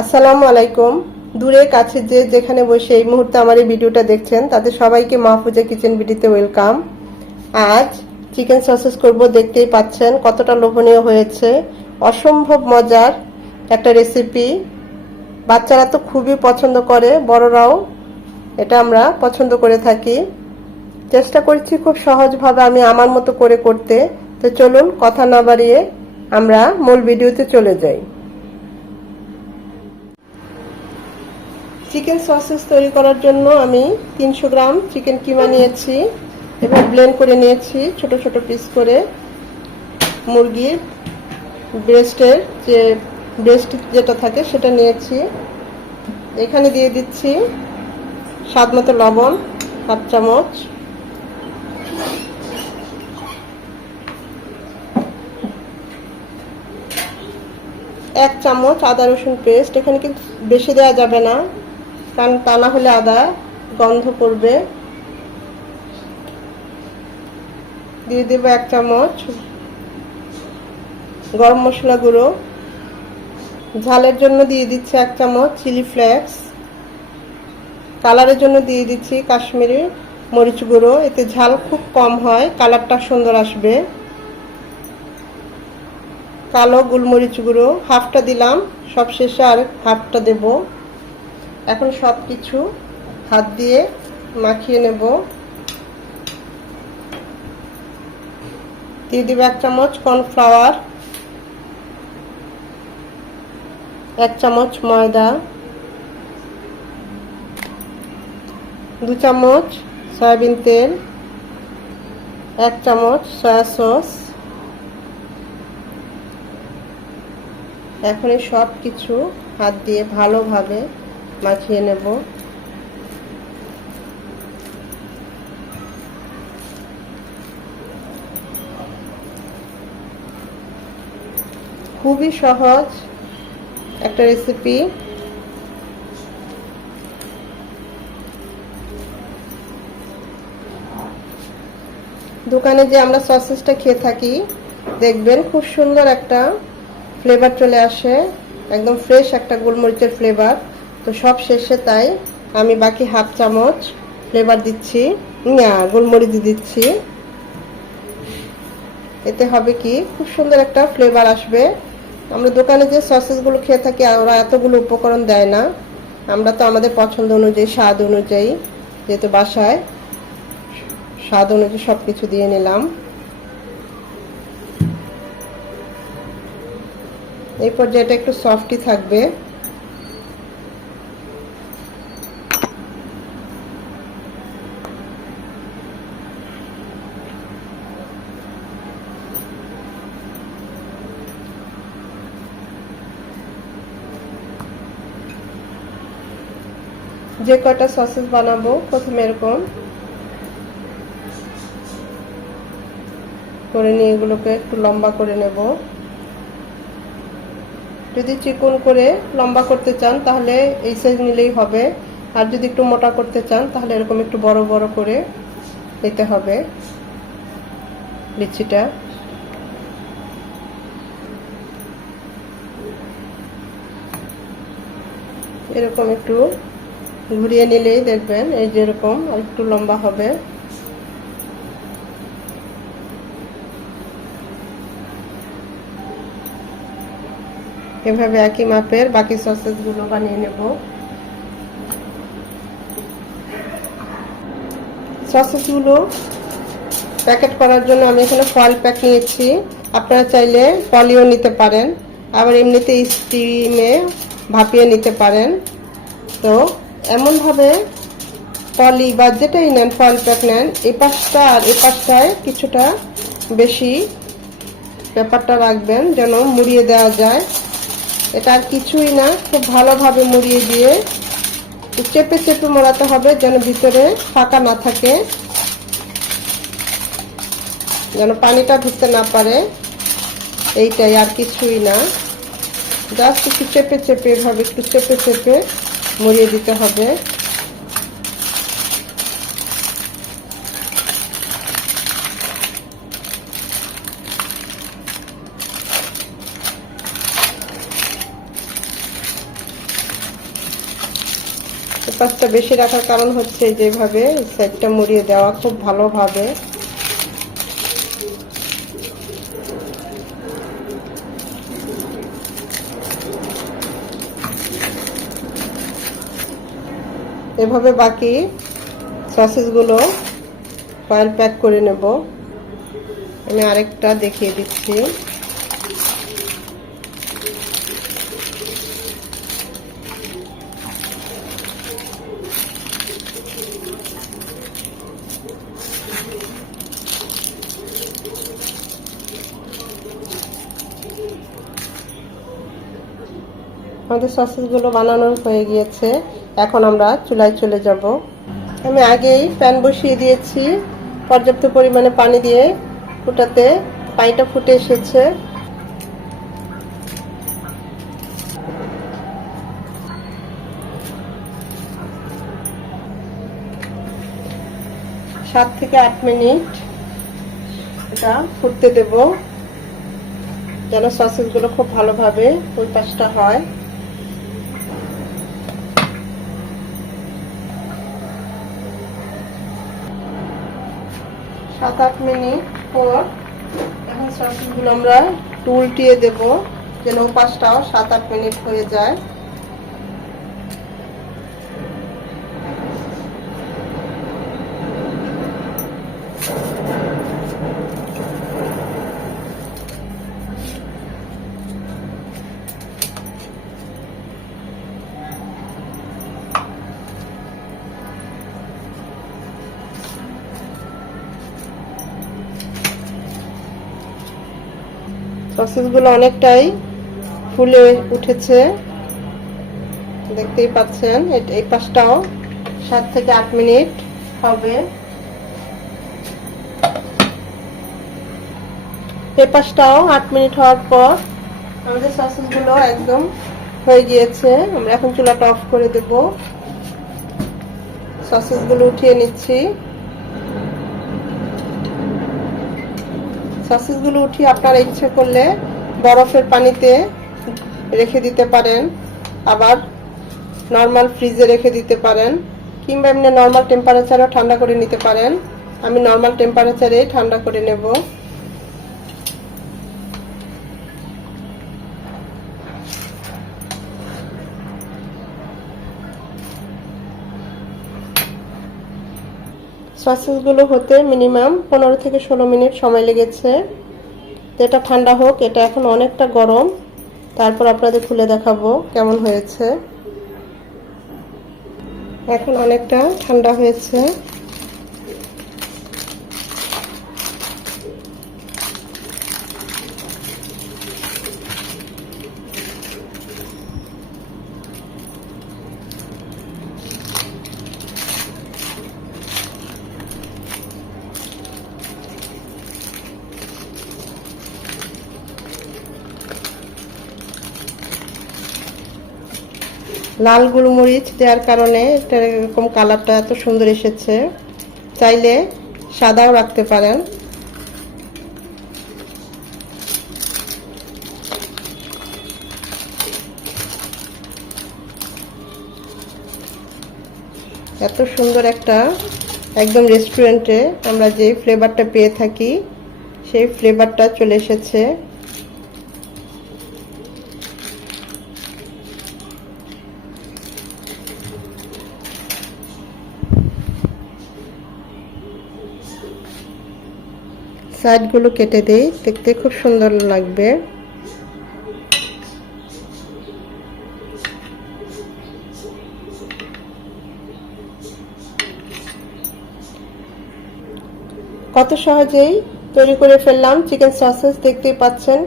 আসসালামু আলাইকুম। দূরে কাছে যে যেখানে বসে এই মুহূর্তে আমার এই ভিডিওটা দেখছেন, তাদের সবাইকে মাহফুজা কিচেন ভিডিওতে ওয়েলকাম। আজ চিকেন সসেস করব, দেখতেই পাচ্ছেন কতটা লোভনীয় হয়েছে। অসম্ভব মজার একটা রেসিপি বাচ্চারা তো খুবই পছন্দ করে, বড়রাও এটা আমরা পছন্দ করে থাকি। চেষ্টা করছি খুব সহজভাবে আমি আমার মতো করে করতে। তো চলুন, কথা না বাড়িয়ে আমরা মূল ভিডিওতে চলে যাই। চিকেন সসেস তৈরি করার জন্য আমি তিনশো গ্রাম চিকেন কিমা নিয়েছি এবার ব্লেন্ড করে নিয়েছি ছোট ছোট পিস করে। মুরগির ব্রেস্টের যে ব্রেস্ট যেটা থাকে সেটা নিয়েছি। এখানে দিয়ে দিচ্ছি স্বাদ মতো লবণ, হাফ চামচ। এক চামচ আদা রসুন পেস্ট। এখানে কিন্তু বেশি দেওয়া যাবে না। কারণ তা না হলে আদা গন্ধ করবে দিয়ে দেবো এক চামচ গরম মশলা গুঁড়ো। ঝালের জন্য দিয়ে দিচ্ছি এক চামচ চিলি ফ্লেক্স। কালারের জন্য দিয়ে দিচ্ছি কাশ্মীরি মরিচ গুঁড়ো। এতে ঝাল খুব কম হয়, কালারটা সুন্দর আসবে। কালো গোলমরিচ গুঁড়ো, হাফটা দিলাম সব শেষে আর হাফটা দেব। এখন সব কিছু হাত দিয়ে মাখিয়ে নেব। দিয়ে দিব এক চামচ কর্নফ্লাওয়ার, এক চামচ ময়দা, দু চামচ সয়াবিন তেল, এক চামচ সয়া সস। এখন সব কিছু হাত দিয়ে ভালোভাবে মাখিয়ে নেব। খুবই সহজ একটা রেসিপি দোকানে যে আমরা সসেসটা খেয়ে থাকি, দেখবেন খুব সুন্দর একটা ফ্লেভার চলে আসে, একদম ফ্রেশ একটা গোলমরিচের ফ্লেভার তো সব শেষে তাই আমি বাকি হাফ চামচ ফ্লেভার দিচ্ছি না গোলমরিচ দিচ্ছি। এতে হবে কি, খুব সুন্দর একটা ফ্লেভার আসবে। আমরা দোকানে যে সসেসগুলো খেয়ে থাকি ওরা এতগুলো উপকরণ দেয় না, আমরা তো আমাদের পছন্দ অনুযায়ী, স্বাদ অনুযায়ী যেহেতু বাসায়, স্বাদ অনুযায়ী সব কিছু দিয়ে নিলাম। এই পর্যায়ে একটু সফটই থাকবে। যে কয়টা সসেস বানাবো প্রথমে এরকম করে নিয়ে এগুলোকে একটু লম্বা করে নেব। যদি চিকন করে লম্বা করতে চান তাহলে এই সাইজ নিলেই হবে। আর যদি একটু মোটা করতে চান তাহলে এরকম একটু বড় বড় করে নিতে হবে লিচিটা। এরকম একটু ঘুরিয়ে নিলেই দেখবেন এই যেরকম একটু লম্বা হবে। এভাবে একই মাপের বাকি সসেসগুলো বানিয়ে নেব। সসেসগুলো প্যাকেট করার জন্য আমি এখানে ফয়েল প্যাক নিয়েছি। আপনারা চাইলে পলিও নিতে পারেন, আবার এমনিতে স্টিমে ভাপিয়ে নিতে পারেন। তো এমনভাবে পলি বা যেটাই নেন ফয়েল প্যাক নেন, এই পাশটা আর এই পাশটায় কিছুটা বেশি পেপারটা রাখবেন যেন মুড়িয়ে দেওয়া যায়। এটা আর কিছুই না, খুব ভালোভাবে মুড়িয়ে দিয়ে চেপে চেপে মোড়াতে হবে যেন ভিতরে ফাঁকা না থাকে, যেন পানিটা ঢুকতে না পারে। এইটাই আর কিছুই না। জাস্ট একটু চেপে চেপে, এভাবে একটু চেপে চেপে মরিয়ে দিতে হবে। পাঁচটা বেশি রাখার কারণ হচ্ছে যেভাবে সাইডটা মরিয়ে দেওয়া খুব ভালোভাবে। এভাবে বাকি সসেসগুলো ফয়েল প্যাক করে নেব। আমি আরেকটা দেখিয়ে দিচ্ছি। আমাদের সসেসগুলো বানানো হয়ে গিয়েছে। এখন আমরা চুলায় চলে যাব। আমি আগেই প্যান বসিয়ে দিয়েছি। পর্যাপ্ত পরিমাণে পানি দিয়ে ফুটাতে পানিটা ফুটে এসেছে। সাত থেকে আট মিনিট এটা ফুটতে দেব, যেন সসেসগুলো খুব ভালোভাবে ওই পাশটা হয়। সাত আট মিনিট পর এখন সসগুলো আমরা টুলটিয়ে দেব, যেন পাঁচটাও সাত আট মিনিট হয়ে যায়। সসেসগুলো অনেকটাই ফুলে উঠেছে। দেখতেই পাচ্ছেন এই পাশটাও সাত থেকে আট মিনিট হবে। এই পাশটাও আট মিনিট হওয়ার পর আমাদের সসেসগুলো একদম হয়ে গিয়েছে। আমরা এখন চুলাটা অফ করে দেব। সসেসগুলো উঠিয়ে নিচ্ছি। সসেসগুলো উঠিয়ে আপনারা ইচ্ছে করলে বরফের পানিতে রেখে দিতে পারেন। আবার নর্মাল ফ্রিজে রেখে দিতে পারেন। কিংবা এমনি নর্মাল টেম্পারেচারও ঠান্ডা করে নিতে পারেন। আমি নর্মাল টেম্পারেচারেই ঠান্ডা করে নেব। সসেসগুলো হতে মিনিমাম পনেরো থেকে ষোলো মিনিট সময় লেগেছে। এটা ঠান্ডা হোক, এটা এখন অনেকটা গরম। তারপর আপনাদের খুলে দেখাবো কেমন হয়েছে। এখন অনেকটা ঠান্ডা হয়েছে। লাল গোলমরিচ দেওয়ার কারণে এটার এরকম কালারটা এত সুন্দর এসেছে। চাইলে সাদাও রাখতে পারেন। এত সুন্দর একটা একদম রেস্টুরেন্টে আমরা যে ফ্লেভারটা পেয়ে থাকি, সেই ফ্লেভারটা চলে এসেছে। সাইডগুলো কেটে দেই, দেখতে খুব সুন্দর লাগবে। কত সহজেই তৈরি করে ফেললাম চিকেন সসেস, দেখতেই পাচ্ছেন।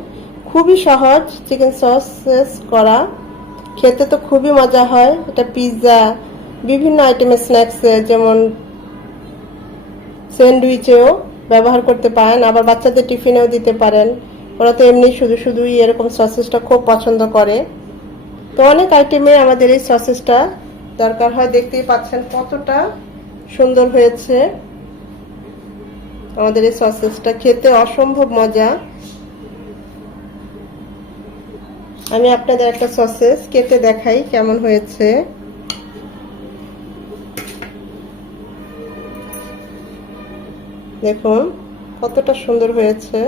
খুবই সহজ চিকেন সসেস করা। খেতে তো খুবই মজা হয়। এটা পিৎজা, বিভিন্ন আইটেমের স্ন্যাক্সে, যেমন স্যান্ডউইচেও। ব্যবহার করতে পারেন, আবার বাচ্চাদের টিফিনেও দিতে পারেন। ওরা তো এমনি শুধু শুধুই এরকম সসেসটা খুব পছন্দ করে। তো অনেক আইটেমে আমাদের এই সসেসটা দরকার হয়। দেখতেই পাচ্ছেন কতটা সুন্দর হয়েছে আমাদের এই সসেসটা খেতে অসম্ভব মজা। আমি আপনাদের একটা সসেস কেটে দেখাই কেমন হয়েছে। দেখুন, কতটা সুন্দর হয়েছে।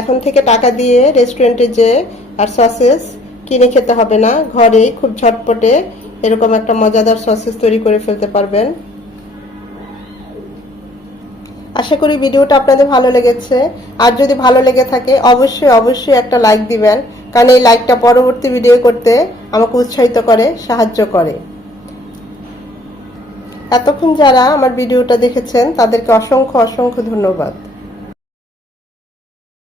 এখন থেকে টাকা দিয়ে রেস্টুরেন্টে যে আর সসেস কিনে খেতে হবে না, ঘরেই খুব ঝটপটে এরকম একটা মজাদার সসেস তৈরি করে ফেলতে পারবেন। আশা করি ভিডিওটা আপনাদের ভালো লেগেছে। আর যদি ভালো লেগে থাকে, অবশ্যই অবশ্যই একটা লাইক দিবেন। কারণ এই লাইকটা পরবর্তী ভিডিও করতে আমাকে উৎসাহিত করে, সাহায্য করে। এতক্ষণ যারা আমার ভিডিওটা দেখেছেন তাদেরকে অসংখ্য অসংখ্য ধন্যবাদ।